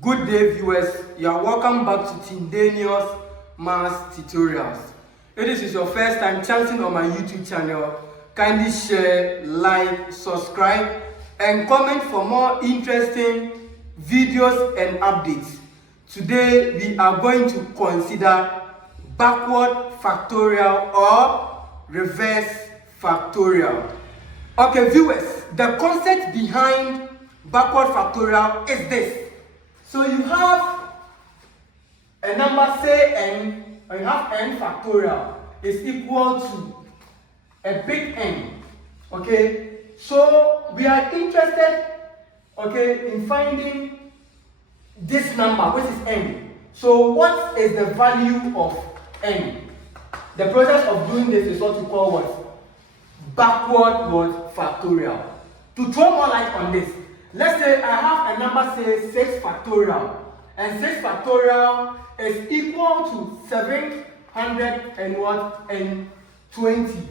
Good day, viewers. You are welcome back to Tindanious Maths Tutorials. If this is your first time chancing on my YouTube channel, kindly share, like, subscribe, and comment for more interesting videos and updates. Today, we are going to consider backward factorial or reverse factorial. Okay, viewers, the concept behind backward factorial is this. So you have a number, say n, or you have n factorial is equal to a big N. Okay, so we are interested, okay, in finding this number, which is n. So what is the value of n? The process of doing this is what we call what? Backward factorial. To throw more light on this, let's say I have a number, say 6 factorial, and 6 factorial is equal to 720.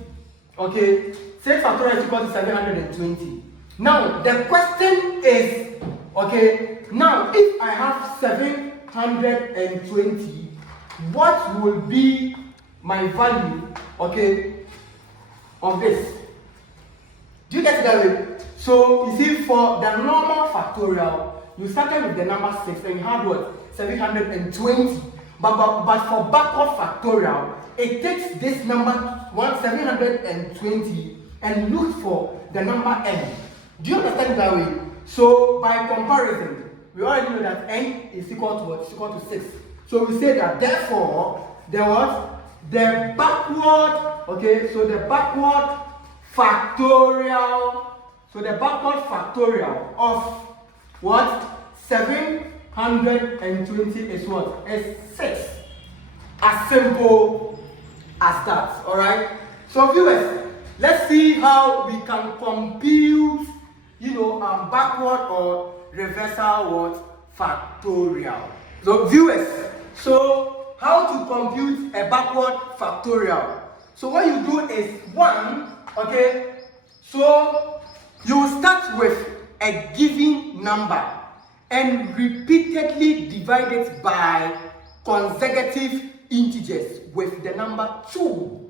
Okay, 6 factorial is equal to 720. Now the question is, okay, now if I have 720, what will be my value, okay, of this? Do you get that way? So you see, for the normal factorial, you started with the number 6 and you had what? 720. But for backward factorial, it takes this number 720 and looks for the number n. Do you understand that way? So by comparison, we already know that n is equal to what? It's equal to 6. So we say that therefore there was the backward, okay, so the backward factorial. So the backward factorial of what? 720 is what? Is 6. As simple as that. Alright? So viewers, let's see how we can compute, backward or reversal what? Factorial. So viewers, so how to compute a backward factorial? So what you do is okay, so you start with a given number and repeatedly divide it by consecutive integers with the number 2.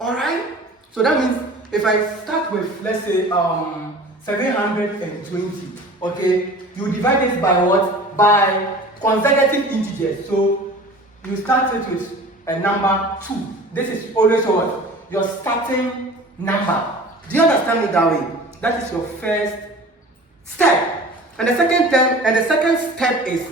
Alright? So that means if I start with, let's say, 720, okay, you divide it by what? By consecutive integers. So you start it with a number 2. This is always what? Your starting number. Do you understand it that way? That is your first step. And the second step is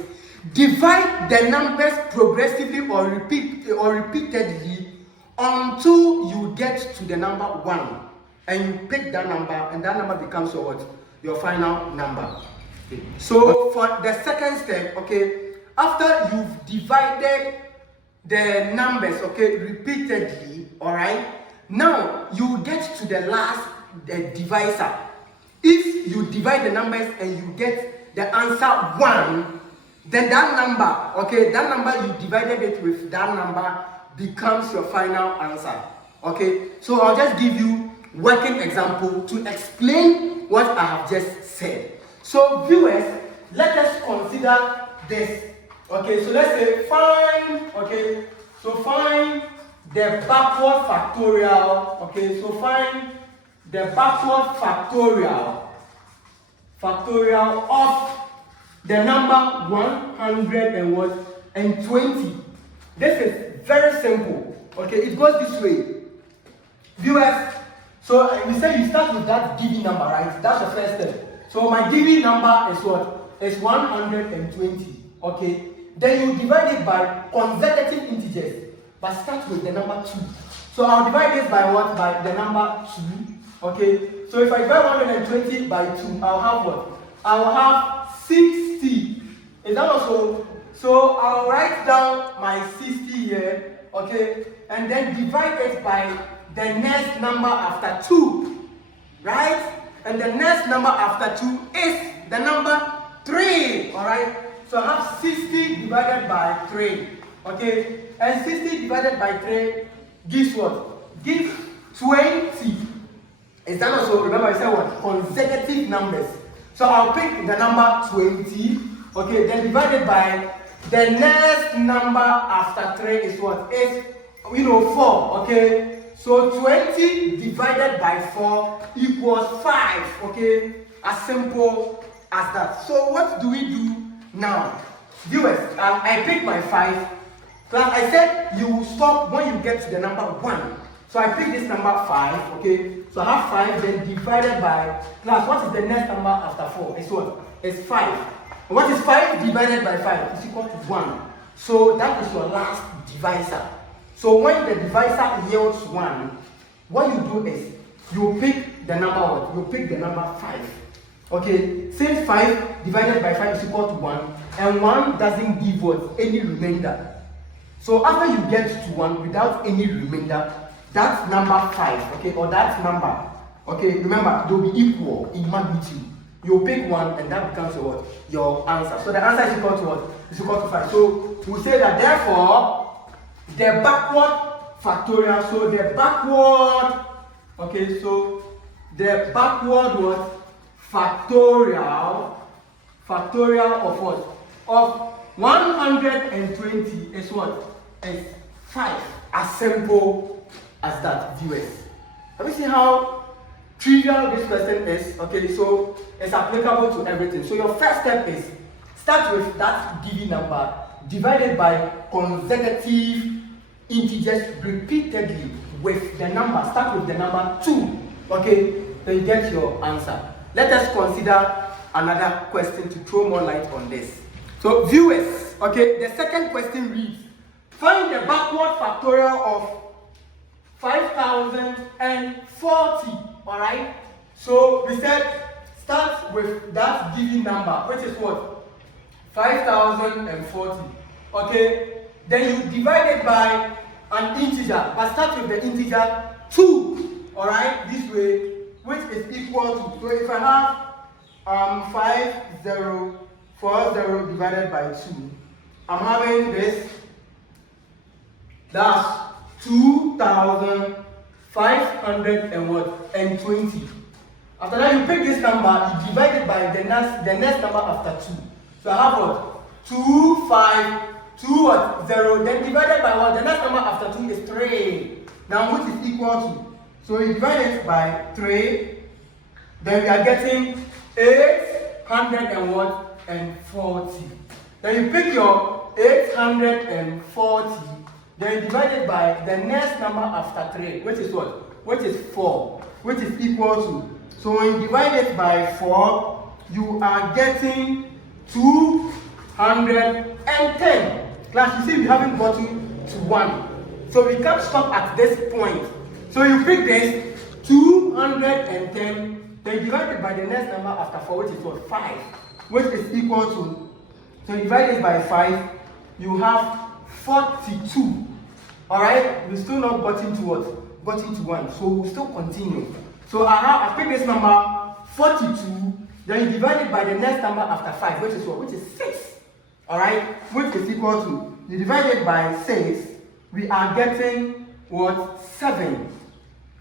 divide the numbers progressively or repeatedly until you get to the number 1. And you pick that number, and that number becomes your what? Your final number. Okay. So for the second step, okay, after you've divided the numbers, okay, repeatedly, alright, now you get to the last divisor. If you divide the numbers and you get the answer 1, then that number, okay, that number you divided it with that number becomes your final answer. Okay, so I'll just give you working example to explain what I have just said. So viewers, let us consider this. Okay, so let's say find the backward factorial. Okay, so find the backward factorial of the number 120. This is very simple. Okay, it goes this way. Viewers, so we say you start with that given number, right? That's the first step. So my given number is what? Is 120. Okay, then you divide it by consecutive integers, but start with the number 2. So I'll divide this by what? By the number 2. Okay, so if I divide 120 by 2, I'll have what? I'll have 60. Is that also? So I'll write down my 60 here, okay, and then divide it by the next number after 2, right? And the next number after 2 is the number 3, alright? So I have 60 divided by 3, okay? And 60 divided by 3 gives what? Gives 20. Is that also, remember I said what? Consecutive numbers. So I'll pick the number 20, Okay, then divided by the next number after 3 is what? Is 4. Okay, so 20 divided by 4 equals 5. Okay, as simple as that. So what do we do now? Viewers, I picked my 5. Class, I said you will stop when you get to the number 1. So I picked this number 5. Okay, so I have 5, then divided by, class, what is the next number after 4? It's what? It's 5. What is 5 divided by 5? Is equal to 1. So that is your last divisor. So when the divisor yields 1, what you do is you pick the number what? You pick the number 5. Okay, since 5 divided by 5 is equal to 1, and 1 doesn't give what? Any remainder. So after you get to 1 without any remainder, that number 5, okay, or that number, okay, remember, they'll be equal in magnitude. You pick 1 and that becomes your what? Your answer. So the answer is equal to what? Is equal to 5. So we say that therefore the backward factorial, so the backward, okay, so the backward what? Factorial of what? Of 120 is what? Is 5. As simple as that, viewers. Have you seen how trivial this question is? Okay, so it's applicable to everything. So your first step is start with that given number divided by consecutive integers repeatedly with the number. Start with the number 2. Okay, then you get your answer. Let us consider another question to throw more light on this. So viewers, okay, the second question reads, find the backward factorial of 5040. Alright? So we said start with that given number, which is what? 5040. Okay? Then you divide it by an integer, but start with the integer 2. Alright? This way, which is equal to, so if I have 5040 divided by 2, I'm having this, that's 2,520. After that, you pick this number, you divide it by the next number after 2. So I have what? 2,520, then divided by what? The next number after 2 is 3. Now which is equal to, so you divide it by 3, then we are getting 840. Then you pick your 840, then you divide it by the next number after 3, which is what? Which is 4, which is equal to, so when you divide it by 4, you are getting 210. Class, you see we haven't gotten to 1. So we can't stop at this point. So you pick this 210, then divide it by the next number after 4, which is what? 5, which is equal to, so you divide it by 5, you have 42. Alright, we still not gotten to what? Gotten to 1. So we'll still continue. So I pick this number 42, then you divide it by the next number after 5, which is what? Which is 6. Alright, which is equal to, you divide it by 6, we are getting what? 7.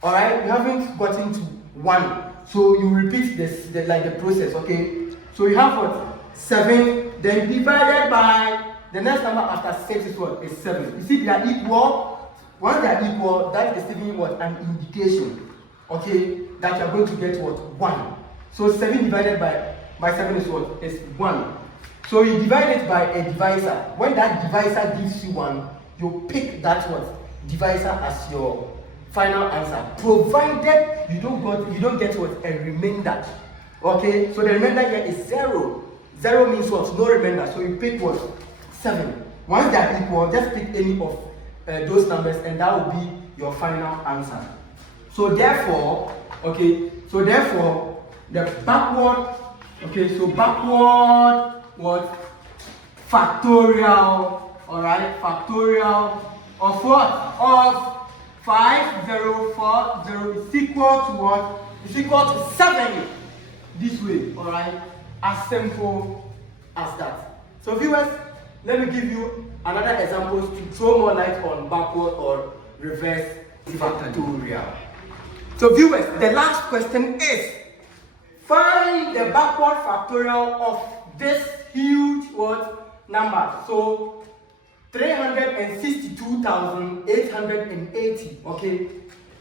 Alright, we haven't gotten to 1. So you repeat this, the process, okay? So you have what? 7, then divided by the next number after 6 is what? Is 7. You see they are equal. Once they are equal, that is giving what? An indication, okay, that you are going to get what? 1. So 7 divided by 7 is what? Is 1. So you divide it by a divisor. When that divisor gives you 1, you pick that what? Divisor as your final answer, provided you don't get what? A remainder. Okay, so the remainder here is 0. 0 means what? No remainder. So you pick what? 7. Once they are equal, just pick any of those numbers and that will be your final answer. So therefore, okay, the backward, okay, so backward what? Factorial, alright, factorial of what? Of 5040 is equal to what? Is equal to 7. This way, alright? As simple as that. So viewers, let me give you another example to throw more light on backward or reverse factorial. So viewers, the last question is find the backward factorial of this huge what number. So 362,880. Okay,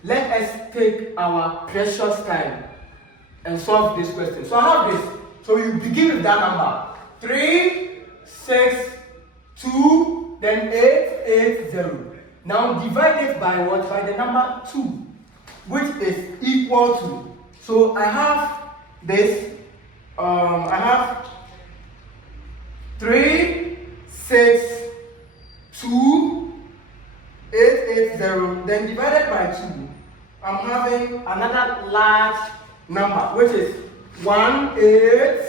let us take our precious time and solve this question. So I have this. So you begin with that number 3, 6, 2, then 8, 8, 0. Now divide it by what? By the number 2, which is equal to. So I have this. I have 3, 6, 2, 8, 8, 0. Then divided by 2, I'm having another large number, which is 1, 8,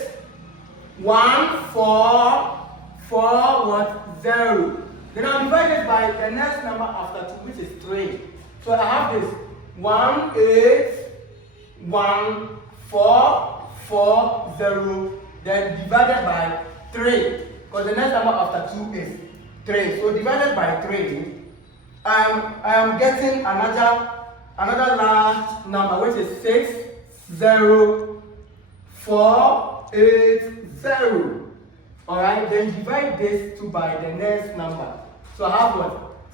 1, 4, 4, what? 0. Then I'll divide it by the next number after 2, which is 3. So I have this 1, 8, 1, 4, 4, 0. Then divided by 3, because the next number after 2 is 3. So divided by 3, I am getting another large number, which is 6, 0, 4, 8, 0. Alright, then divide this by the next number. So I have what?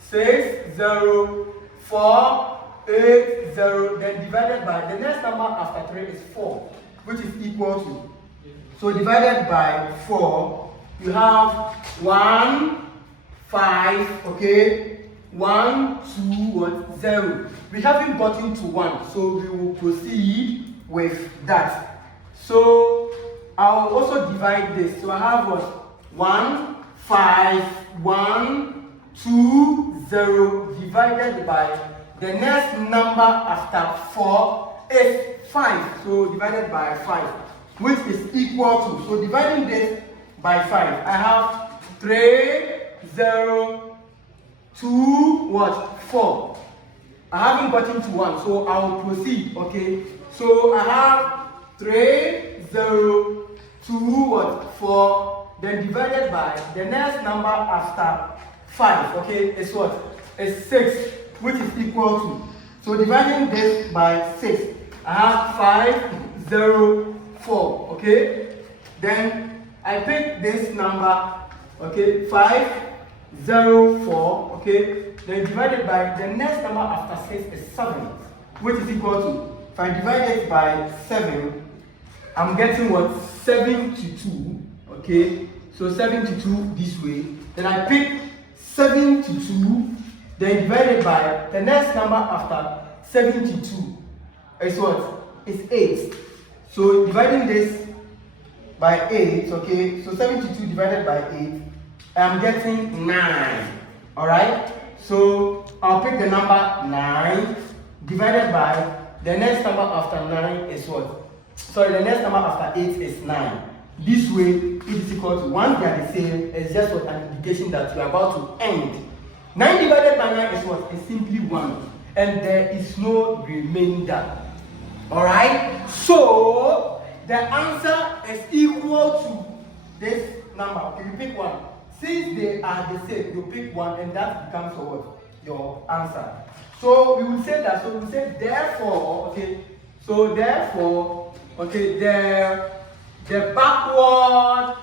6, 0, 4, 8, 0. Then divided by the next number after 3 is 4, which is equal to. So divided by 4, you have 1, 5, okay? 1, 2, what? 0. We haven't gotten to 1, so we will proceed with that. So I'll also divide this. So I have what? 1, 5, 1, 2, 0 divided by the next number after 4 is 5. So divided by 5, which is equal to. So dividing this by 5, I have 3, 0, 2, what? 4. I haven't gotten to 1, so I will proceed. Okay. So I have 3, 0, 2, what? 4. Then divided by the next number after 5. Okay, is what? Is 6, which is equal to. So dividing this by 6, I have 5, 0, 4. Okay. Then I pick this number. Okay, 5, 0, 4. Okay. Then divided by the next number after 6 is 7, which is equal to. If I divide it by 7, I'm getting what? 72. Okay, so 72 this way. Then I pick 72, then divided by the next number after 72 is what? Is 8. So dividing this by 8, okay, so 72 divided by 8, I'm getting 9. Alright, so I'll pick the number 9 divided by the next number after 9 is what? Sorry, the next number after 8 is 9. This way, it is equal to 1, they are the same. It's just what an indication that you are about to end. 9 divided by 9 is what? Is simply 1. And there is no remainder. Alright? So, the answer is equal to this number. Okay, you pick 1. Since they are the same, you pick 1 and that becomes what? Your answer. So, we will say that. So, we will say therefore, okay. So, therefore, okay, the backward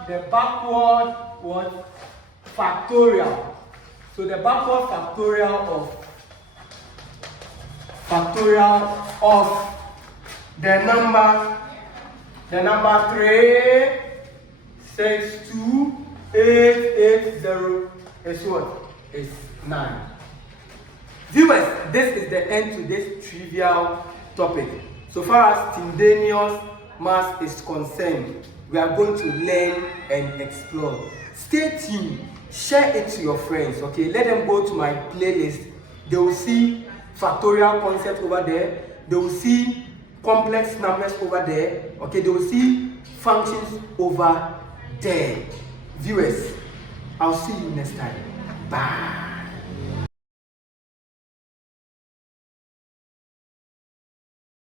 what? Factorial. So the backward factorial of the number 3, 6, 2, 8, 8, 0 is what? Is 9. Viewers, this is the end to this trivial topic. So far as Tindanious math is concerned, we are going to learn and explore. Stay tuned, share it to your friends, okay? Let them go to my playlist. They will see factorial concepts over there. They will see complex numbers over there, okay? They will see functions over there. Viewers, I'll see you next time. Bye.